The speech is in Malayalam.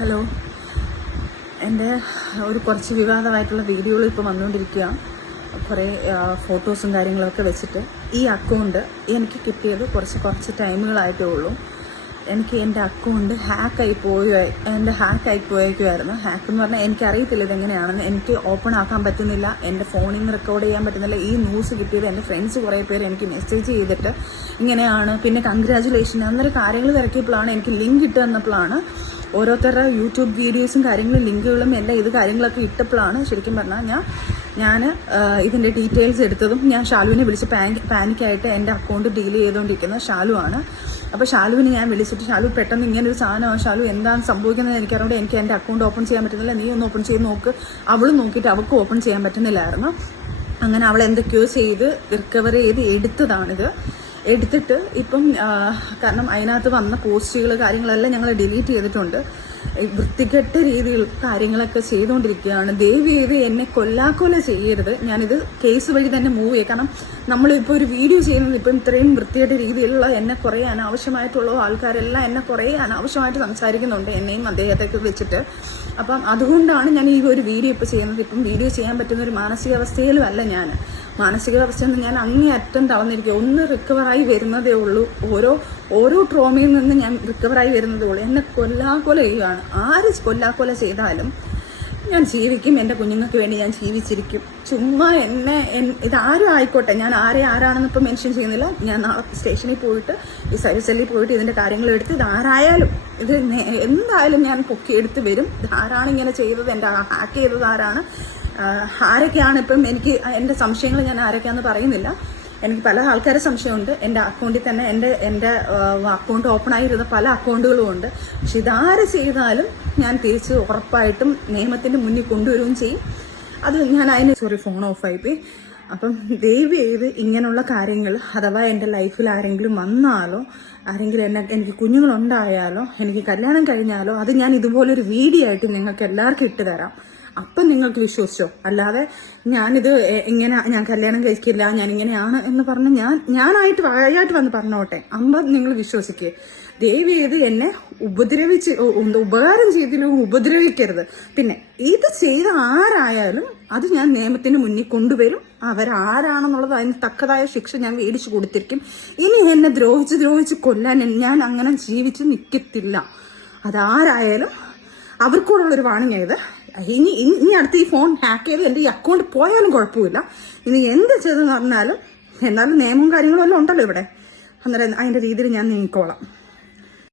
ഹലോ, എൻ്റെ ഒരു കുറച്ച് വിവാദമായിട്ടുള്ള വീഡിയോകൾ ഇപ്പോൾ വന്നുകൊണ്ടിരിക്കുകയാണ്. കുറേ ഫോട്ടോസും കാര്യങ്ങളൊക്കെ വെച്ചിട്ട് ഈ അക്കൗണ്ട് എനിക്ക് കിട്ടിയത് കുറച്ച് ടൈമുകളായിട്ടേ ഉള്ളൂ. എനിക്ക് എൻ്റെ അക്കൗണ്ട് ഹാക്കായി പോയേക്കുമായിരുന്നു. ഹാക്ക് എന്ന് പറഞ്ഞാൽ എനിക്കറിയത്തില്ല ഇതെങ്ങനെയാണെന്ന്. എനിക്ക് ഓപ്പൺ ആക്കാൻ പറ്റുന്നില്ല, എൻ്റെ ഫോണിൽ നിന്ന് റെക്കോർഡ് ചെയ്യാൻ പറ്റുന്നില്ല. ഈ ന്യൂസ് കിട്ടിയത് എൻ്റെ ഫ്രണ്ട്സ് കുറേ പേര് എനിക്ക് മെസ്സേജ് ചെയ്തിട്ട് ഇങ്ങനെയാണ്, പിന്നെ കൺഗ്രാജുലേഷൻ അന്നേരം കാര്യങ്ങൾ തിരക്കിയപ്പോഴാണ് എനിക്ക് ലിങ്ക് ഇട്ട് തന്നപ്പോഴാണ് ഓരോരുത്തരുടെ യൂട്യൂബ് വീഡിയോസും കാര്യങ്ങളും ലിങ്കുകളും എല്ലാം ഇത് കാര്യങ്ങളൊക്കെ ഇട്ടപ്പോഴാണ് ശരിക്കും പറഞ്ഞാൽ ഞാൻ ഇതിൻ്റെ ഡീറ്റെയിൽസ് എടുത്തതും. ഞാൻ ഷാലുവിനെ വിളിച്ച് പാനിക്കായിട്ട് എൻ്റെ അക്കൗണ്ട് ഡീൽ ചെയ്തുകൊണ്ടിരിക്കുന്നത് ഷാലുവാണ്. അപ്പോൾ ഷാലുവിനെ ഞാൻ വിളിച്ചിട്ട്, ഷാലു പെട്ടെന്ന് ഇങ്ങനൊരു സാധനമാണ്, ഷാലു എന്താണ് സംഭവിക്കുന്നത് എനിക്കറിയാണ്ട്, എനിക്ക് എൻ്റെ അക്കൗണ്ട് ഓപ്പൺ ചെയ്യാൻ പറ്റുന്നില്ല, നീ ഒന്ന് ഓപ്പൺ ചെയ്ത് നോക്ക്. അവൾ നോക്കിയിട്ട് അവൾക്ക് ഓപ്പൺ ചെയ്യാൻ പറ്റുന്നില്ലായിരുന്നു. അങ്ങനെ അവൾ എന്തൊക്കെയോ ചെയ്ത് റിക്കവർ ചെയ്ത് എടുത്തിട്ട് ഇപ്പം കാരണം അതിനകത്ത് വന്ന പോസ്റ്റുകൾ കാര്യങ്ങളെല്ലാം ഞങ്ങൾ ഡിലീറ്റ് ചെയ്തിട്ടുണ്ട്. വൃത്തികെട്ട രീതിയിൽ കാര്യങ്ങളൊക്കെ ചെയ്തുകൊണ്ടിരിക്കുകയാണ്. ദയവ് ചെയ്ത് എന്നെ കൊല്ലാക്കൊല ചെയ്യരുത്. ഞാനിത് കേസ് വഴി തന്നെ മൂവ് ചെയ്യും. കാരണം നമ്മളിപ്പോൾ ഒരു വീഡിയോ ചെയ്യുന്നത് ഇപ്പം ഇത്രയും വൃത്തികെട്ട രീതിയിലുള്ള എന്നെ കുറേ അനാവശ്യമായിട്ടുള്ള ആൾക്കാരെല്ലാം എന്നെ കുറേ അനാവശ്യമായിട്ട് സംസാരിക്കുന്നുണ്ട്, എന്നെയും അദ്ദേഹത്തെയൊക്കെ വെച്ചിട്ട്. അപ്പം അതുകൊണ്ടാണ് ഞാൻ ഈ ഒരു വീഡിയോ ഇപ്പോൾ ചെയ്യുന്നത്. ഇപ്പം വീഡിയോ ചെയ്യാൻ പറ്റുന്ന ഒരു മാനസികാവസ്ഥയിലും അല്ല ഞാൻ. മാനസികാവസ്ഥയിൽ നിന്ന് ഞാൻ അങ്ങേയറ്റം തളർന്നിരിക്കുക. ഒന്ന് റിക്കവറായി വരുന്നതേ ഉള്ളൂ. ഓരോ ട്രോമയിൽ നിന്ന് ഞാൻ റിക്കവറായി വരുന്നതേ ഉള്ളൂ. എന്നെ കൊല്ലാക്കൊല ചെയ്യുകയാണ്. ആര് കൊല്ലാക്കൊല ചെയ്താലും ഞാൻ ജീവിക്കും. എൻ്റെ കുഞ്ഞുങ്ങൾക്ക് വേണ്ടി ഞാൻ ജീവിച്ചിരിക്കും. ചുമ്മാ ഇതാരും ആയിക്കോട്ടെ, ഞാൻ ആരാണെന്ന് ഇപ്പം മെൻഷൻ ചെയ്യുന്നില്ല. ഞാൻ നാളെ സ്റ്റേഷനിൽ പോയിട്ട് ഈ സർവീസ് സെല്ലിൽ പോയിട്ട് ഇതിൻ്റെ കാര്യങ്ങൾ എടുത്ത് ഇതാരായാലും ഇത് എന്തായാലും ഞാൻ പൊക്കിയെടുത്ത് വരും. ഇതാരാണ് ഇങ്ങനെ ചെയ്തത്, എൻ്റെ ഹാക്ക് ചെയ്തത് ആരൊക്കെയാണ്. ഇപ്പം എനിക്ക് എൻ്റെ സംശയങ്ങൾ ഞാൻ ആരൊക്കെയാണെന്ന് പറയുന്നില്ല. എനിക്ക് പല ആൾക്കാരെ സംശയമുണ്ട്. എൻ്റെ അക്കൗണ്ടിൽ തന്നെ എൻ്റെ അക്കൗണ്ട് ഓപ്പൺ ആയിരുന്ന പല അക്കൗണ്ടുകളും ഉണ്ട്. പക്ഷെ ഇതാര് ചെയ്താലും ഞാൻ തിരിച്ച് ഉറപ്പായിട്ടും നിയമത്തിൻ്റെ മുന്നിൽ കൊണ്ടുവരികയും ചെയ്യും. അത് ഞാൻ ഫോൺ ഓഫായിപ്പോയി. അപ്പം ദയവ് ചെയ്ത് ഇങ്ങനെയുള്ള കാര്യങ്ങൾ, അഥവാ എൻ്റെ ലൈഫിൽ ആരെങ്കിലും വന്നാലോ, ആരെങ്കിലും എനിക്ക് കുഞ്ഞുങ്ങളുണ്ടായാലോ, എനിക്ക് കല്യാണം കഴിഞ്ഞാലോ, അത് ഞാൻ ഇതുപോലൊരു വീഡിയോ ആയിട്ട് നിങ്ങൾക്ക് എല്ലാവർക്കും ഇട്ട് തരാം. അപ്പം നിങ്ങൾക്ക് വിശ്വസിച്ചോ. അല്ലാതെ ഞാൻ കല്യാണം കഴിക്കില്ല, ഞാൻ ഇങ്ങനെയാണ് എന്ന് പറഞ്ഞ് ഞാനായിട്ട് വന്ന് പറഞ്ഞോട്ടെ, നിങ്ങൾ വിശ്വസിക്കുക. ദയവ് ചെയ്ത് എന്നെ ഉപകാരം ചെയ്തില്ലെങ്കിൽ ഉപദ്രവിക്കരുത്. പിന്നെ ഇത് ചെയ്ത ആരായാലും അത് ഞാൻ നിയമത്തിന് മുന്നിൽ കൊണ്ടുവരും. അവരാരാണെന്നുള്ളത് അതിന് തക്കതായ ശിക്ഷ ഞാൻ മേടിച്ചു കൊടുത്തിരിക്കും. ഇനി എന്നെ ദ്രോഹിച്ച് കൊല്ലാൻ ഞാൻ അങ്ങനെ ജീവിച്ച് നിൽക്കത്തില്ല. അതാരായാലും അവർക്കൂടുള്ളൊരു വാണിംഗ് ഇത്. ഇനി അടുത്ത് ഈ ഫോൺ ഹാക്ക് ചെയ്ത് എൻ്റെ ഈ അക്കൗണ്ട് പോയാലും കുഴപ്പമില്ല. ഇനി എന്ത് ചെയ്തെന്ന് പറഞ്ഞാലും എന്നാലും നിയമവും കാര്യങ്ങളും എല്ലാം ഉണ്ടല്ലോ ഇവിടെ. അന്നേരം അതിൻ്റെ രീതിയിൽ ഞാൻ നീങ്ങിക്കോളാം.